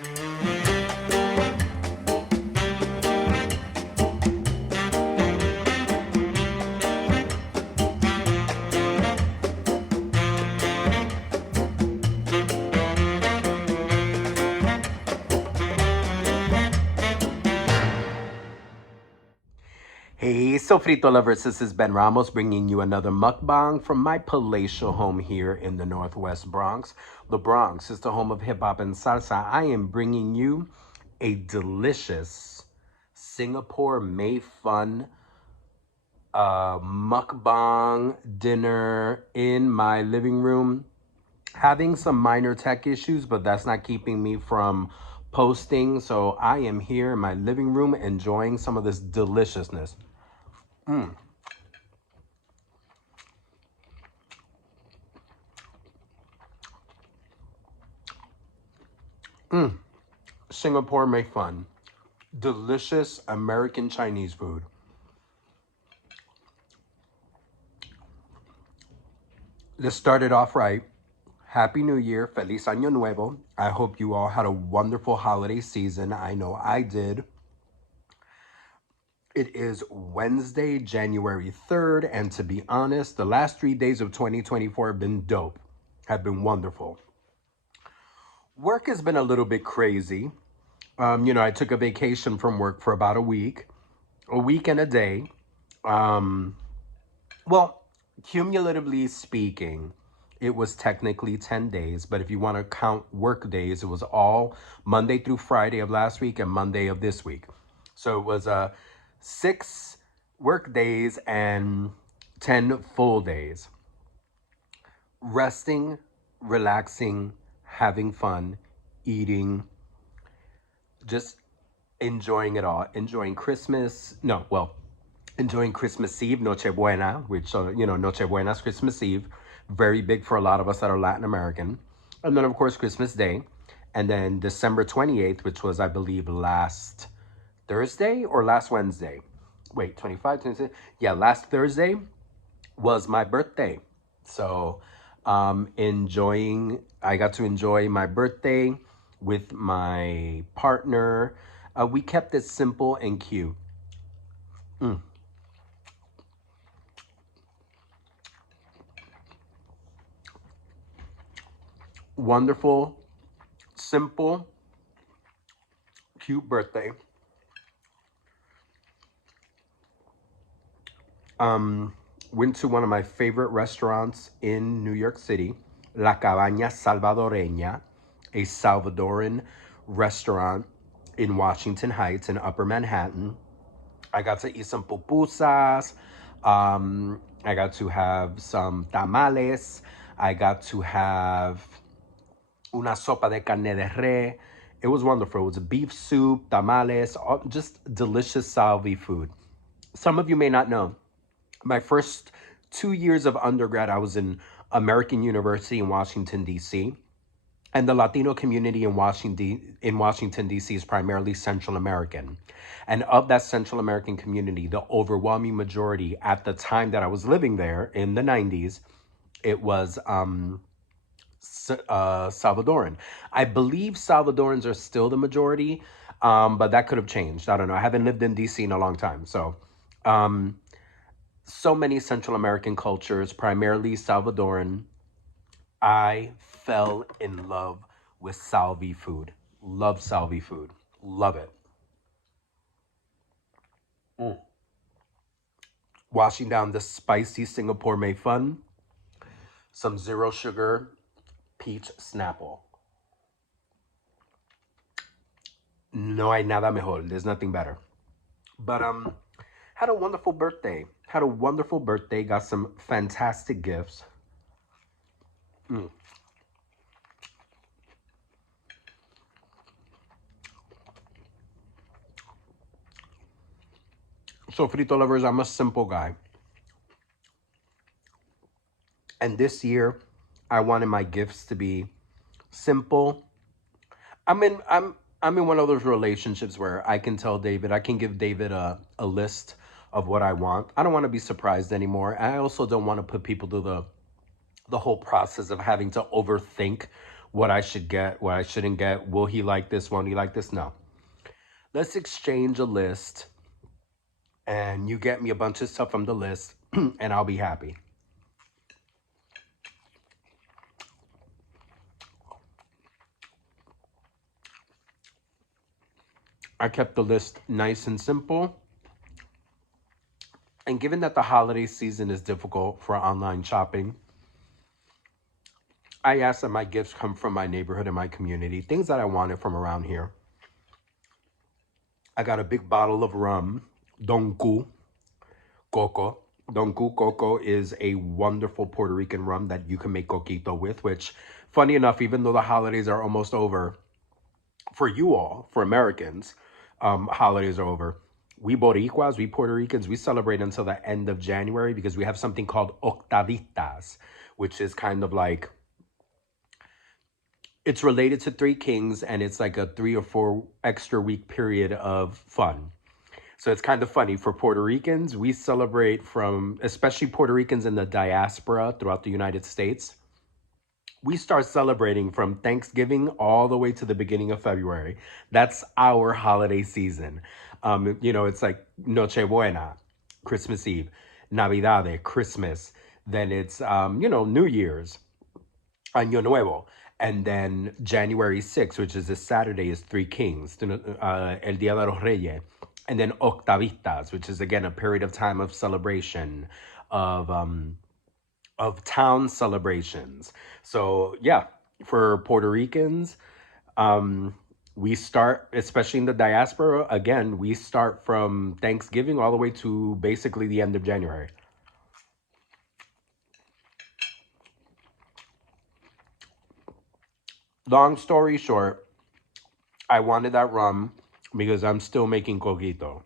Hey, Sofrito lovers, this is Ben Ramos bringing you another mukbang from my palatial home here in the Northwest Bronx. The Bronx is the home of hip hop and salsa. I am bringing you a delicious Singapore May Fun mukbang dinner in my living room. Having some minor tech issues, but that's not keeping me from posting. So I am here in my living room enjoying some of this deliciousness. Singapore May Fun. Delicious American Chinese food. Let's start it off right. Happy New Year. Feliz Año Nuevo. I hope you all had a wonderful holiday season. I know I did. It is Wednesday, January 3rd, and to be honest, the last 3 days of 2024 have been dope, have been wonderful. Work has been a little bit crazy. I took a vacation from work for about a week and a day. Um, well, cumulatively speaking, it was technically 10 days, but if you want to count work days, it was all Monday through Friday of last week and Monday of this week. So it was 6 work days and 10 full days. Resting, relaxing, having fun, eating, just enjoying it all. Enjoying Christmas. No, well, enjoying Christmas Eve, Noche Buena, which, Noche Buena is Christmas Eve. Very big for a lot of us that are Latin American. And then, of course, Christmas Day. And then December 28th, which was, I believe, last Thursday or last Wednesday. Wait, 25, 26? Yeah, last Thursday was my birthday. So, I got to enjoy my birthday with my partner. We kept it simple and cute. Wonderful, simple, cute birthday. Went to one of my favorite restaurants in New York City, La Cabaña Salvadoreña, a Salvadoran restaurant in Washington Heights in Upper Manhattan. I got to eat some pupusas. I got to have some tamales. I got to have una sopa de carne de res. It was wonderful. It was a beef soup, tamales, just delicious Salvi food. Some of you may not know, my first 2 years of undergrad, I was in American University in Washington, D.C. And the Latino community in Washington, D.C. is primarily Central American. And of that Central American community, the overwhelming majority at the time that I was living there in the 90s, it was Salvadoran. I believe Salvadorans are still the majority, but that could have changed. I don't know. I haven't lived in DC in a long time. So many Central American cultures, primarily Salvadoran. I fell in love with Salvi food. Love Salvi food. Love it. Washing down the spicy Singapore May Fun, some zero sugar peach Snapple. No hay nada mejor. There's nothing better. But had a wonderful birthday. Had a wonderful birthday. Got some fantastic gifts. So frito lovers, I'm a simple guy. And this year I wanted my gifts to be simple. I'm in one of those relationships where I can give David a list of what I want. I don't want to be surprised anymore. I also don't want to put people through the whole process of having to overthink what I should get, what I shouldn't get. Will he like this? Won't he like this? No. Let's exchange a list and you get me a bunch of stuff from the list and I'll be happy. I kept the list nice and simple. And given that the holiday season is difficult for online shopping, I asked that my gifts come from my neighborhood and my community, things that I wanted from around here. I got a big bottle of rum, Donku Coco. Donku Coco is a wonderful Puerto Rican rum that you can make coquito with, which, funny enough, even though the holidays are almost over, for you all, for Americans, holidays are over. We Boricuas, we Puerto Ricans, we celebrate until the end of January because we have something called Octavitas, which is kind of like, it's related to Three Kings and it's like a 3 or 4 extra week period of fun. So it's kind of funny for Puerto Ricans. We celebrate from, especially Puerto Ricans in the diaspora throughout the United States. We start celebrating from Thanksgiving all the way to the beginning of February. That's our holiday season. It's like Nochebuena, Christmas Eve, Navidad, Christmas. Then it's, New Year's, Año Nuevo. And then January 6th, which is this Saturday, is Three Kings, El Dia de los Reyes. And then Octavistas, which is again a period of time of celebration, of town celebrations. So yeah, for Puerto Ricans, we start, especially in the diaspora, again, we start from Thanksgiving all the way to basically the end of January. Long story short, I wanted that rum because I'm still making coquito.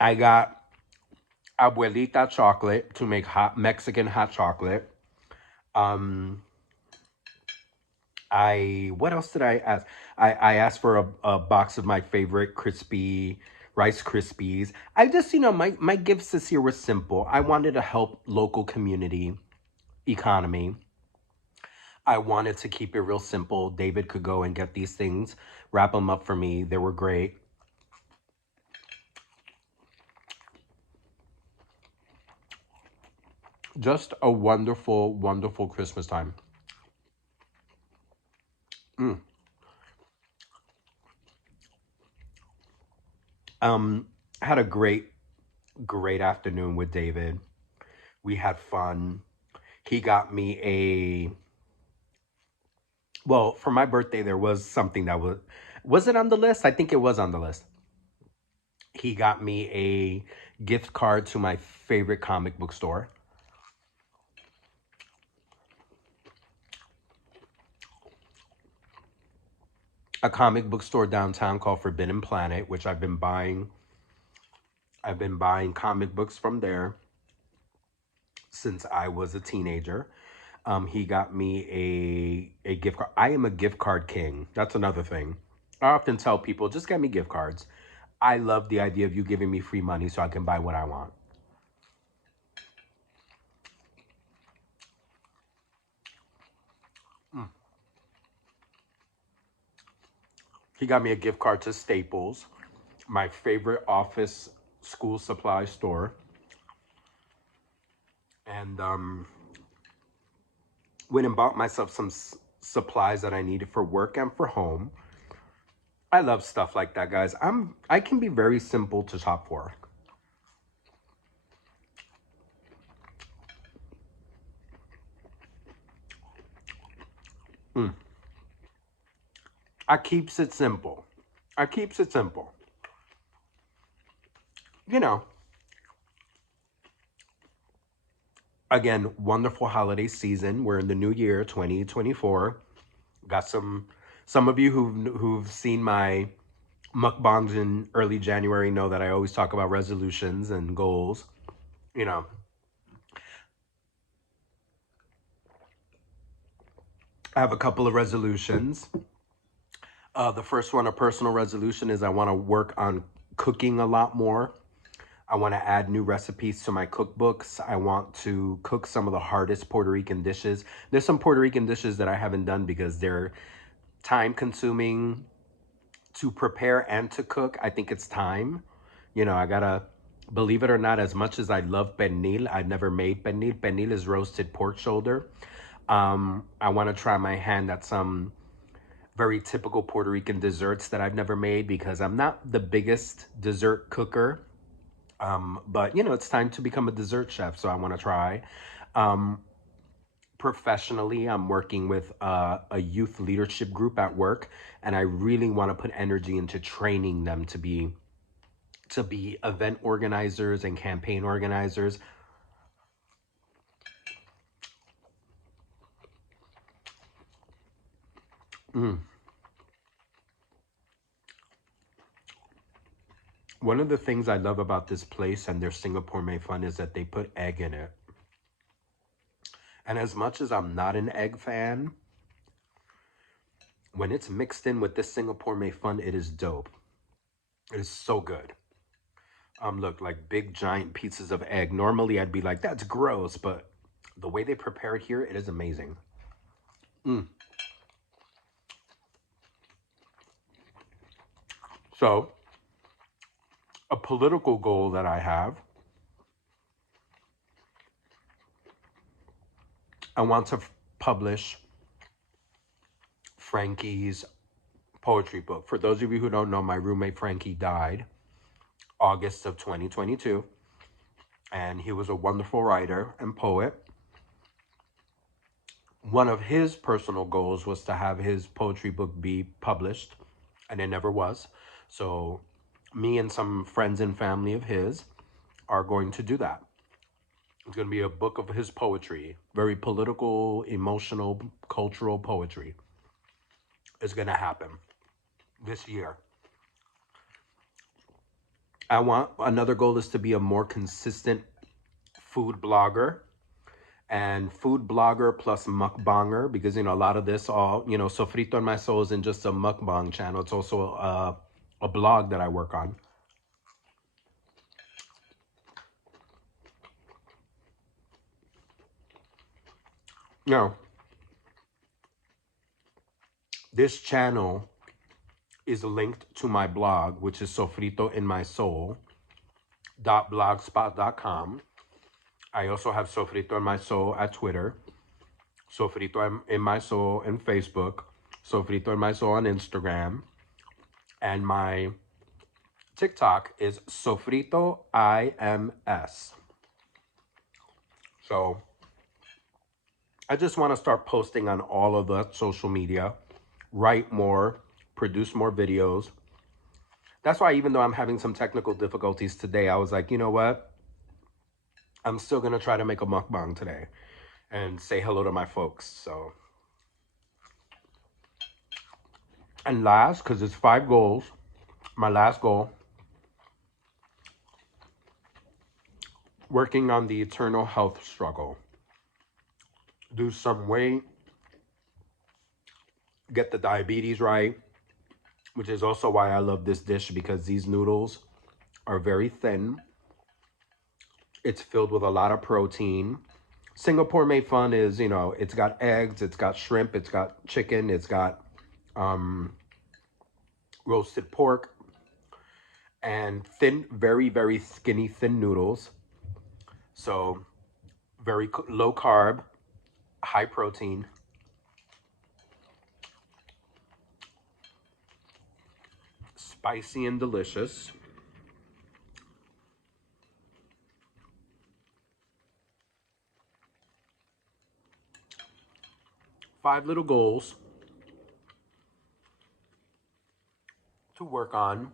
I got Abuelita chocolate to make hot Mexican hot chocolate. Um, I what else did I ask? I asked for a box of my favorite crispy Rice Krispies. I just, my gifts this year were simple. I wanted to help local community economy. I wanted to keep it real simple. David could go and get these things, wrap them up for me. They were great. Just a wonderful, wonderful Christmas time. Mm. Um, had a great, great afternoon with David. We had fun. He got me well, for my birthday there was something that was it on the list? I think it was on the list. He got me a gift card to my favorite comic book store, a comic book store downtown called Forbidden Planet, which I've been buying. I've been buying comic books from there since I was a teenager. He got me a gift card. I am a gift card king. That's another thing. I often tell people, just get me gift cards. I love the idea of you giving me free money so I can buy what I want. Mm. He got me a gift card to Staples, my favorite office school supply store, and went and bought myself some supplies that I needed for work and for home. I love stuff like that, guys. I can be very simple to shop for. Mm. I keeps it simple. I keeps it simple. You know, again, wonderful holiday season. We're in the new year, 2024. Got some of you who've seen my mukbangs in early January know that I always talk about resolutions and goals. You know, I have a couple of resolutions. The first one, a personal resolution, is I want to work on cooking a lot more. I want to add new recipes to my cookbooks. I want to cook some of the hardest Puerto Rican dishes. There's some Puerto Rican dishes that I haven't done because they're time consuming to prepare and to cook. I think it's time. I gotta, believe it or not, as much as I love pernil, I've never made pernil. Pernil is roasted pork shoulder. I want to try my hand at some very typical Puerto Rican desserts that I've never made because I'm not the biggest dessert cooker. But it's time to become a dessert chef, so I want to try. Um, Professionally, I'm working with a youth leadership group at work, and I really want to put energy into training them to be event organizers and campaign organizers. Mm. One of the things I love about this place and their Singapore Made Fun is that they put egg in it. And as much as I'm not an egg fan, when it's mixed in with this Singapore Made Fun, it is dope. It is so good. Look, like big giant pieces of egg. Normally I'd be like, that's gross, but the way they prepare it here, it is amazing. Mm. So, a political goal that I have, I want to publish Frankie's poetry book. For those of you who don't know, my roommate Frankie died August of 2022, and he was a wonderful writer and poet. One of his personal goals was to have his poetry book be published, and it never was. So, me and some friends and family of his are going to do that. It's going to be a book of his poetry, very political, emotional, cultural poetry. Is going to happen this year. I want Another goal is to be a more consistent food blogger, and food blogger plus mukbanger, because a lot of this all Sofrito in My Soul isn't just a mukbang channel, it's also a blog that I work on. Now, this channel is linked to my blog, which is sofritoinmysoul.blogspot.com. I also have Sofrito in My Soul at Twitter, Sofrito in My Soul in Facebook, Sofrito in My Soul on Instagram, and my TikTok is Sofrito IMS. So I just want to start posting on all of the social media, write more, produce more videos. That's why, even though I'm having some technical difficulties today, I was like, you know what? I'm still going to try to make a mukbang today and say hello to my folks. So, and last, because it's 5 goals, my last goal, working on the eternal health struggle. Do some weight, get the diabetes right, which is also why I love this dish, because these noodles are very thin. It's filled with a lot of protein. Singapore Made Fun is, it's got eggs, it's got shrimp, it's got chicken, it's got roasted pork, and thin, very, very skinny, thin noodles. So, very low carb, high protein. Spicy and delicious. Five little goals to work on.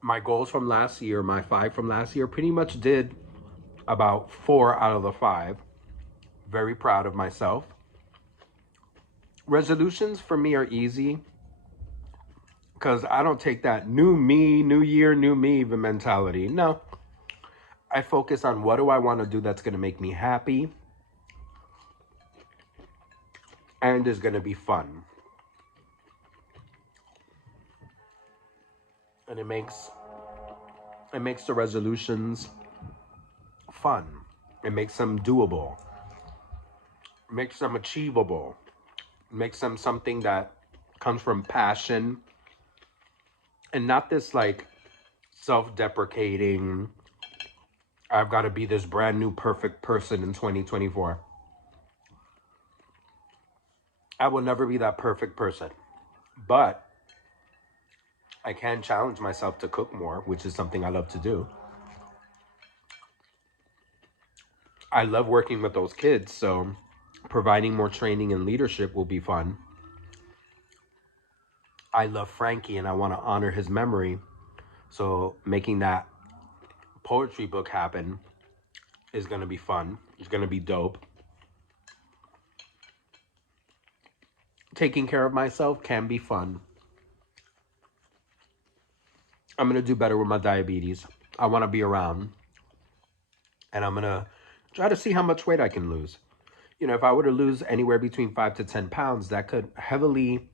My goals from last year, my 5 from last year, pretty much did about 4 out of the 5. Very proud of myself. Resolutions for me are easy because I don't take that new me, new year, new me mentality. No, I focus on what do I want to do that's going to make me happy and is going to be fun. And it makes It makes the resolutions fun. It makes them doable. It makes them achievable. It makes them something that comes from passion and not this like self-deprecating, I've got to be this brand new perfect person in 2024. I will never be that perfect person. But I can challenge myself to cook more, which is something I love to do. I love working with those kids, so providing more training and leadership will be fun. I love Frankie and I want to honor his memory. So making that poetry book happen is going to be fun. It's going to be dope. Taking care of myself can be fun. I'm going to do better with my diabetes. I want to be around. And I'm going to try to see how much weight I can lose. You know, if I were to lose anywhere between 5 to 10 pounds, that could heavily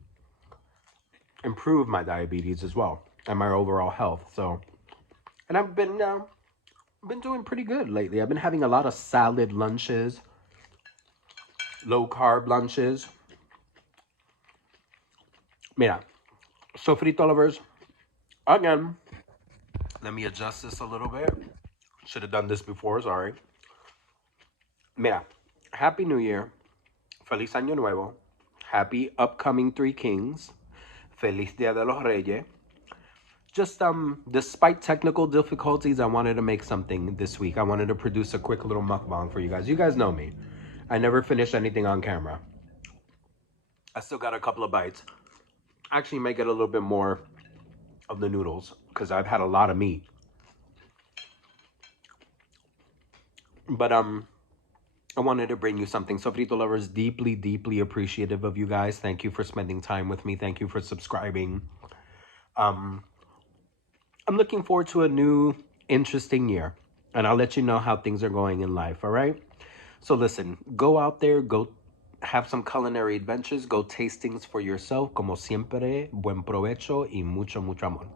improve my diabetes as well and my overall health. So, and I've been doing pretty good lately. I've been having a lot of salad lunches, low carb lunches. Mira, sofrito lovers, again, let me adjust this a little bit. Should have done this before, sorry. Mira, Happy New Year. Feliz Año Nuevo. Happy upcoming Three Kings. Feliz Dia de los Reyes. Just despite technical difficulties, I wanted to make something this week. I wanted to produce a quick little mukbang for you guys. You guys know me. I never finish anything on camera. I still got a couple of bites. Actually may get a little bit more of the noodles because I've had a lot of meat. But I wanted to bring you something. Sofrito lovers, deeply, deeply appreciative of you guys. Thank you for spending time with me. Thank you for subscribing. I'm looking forward to a new, interesting year. And I'll let you know how things are going in life, all right? So listen, go out there, go have some culinary adventures, go tastings for yourself. Como siempre, buen provecho y mucho, mucho amor.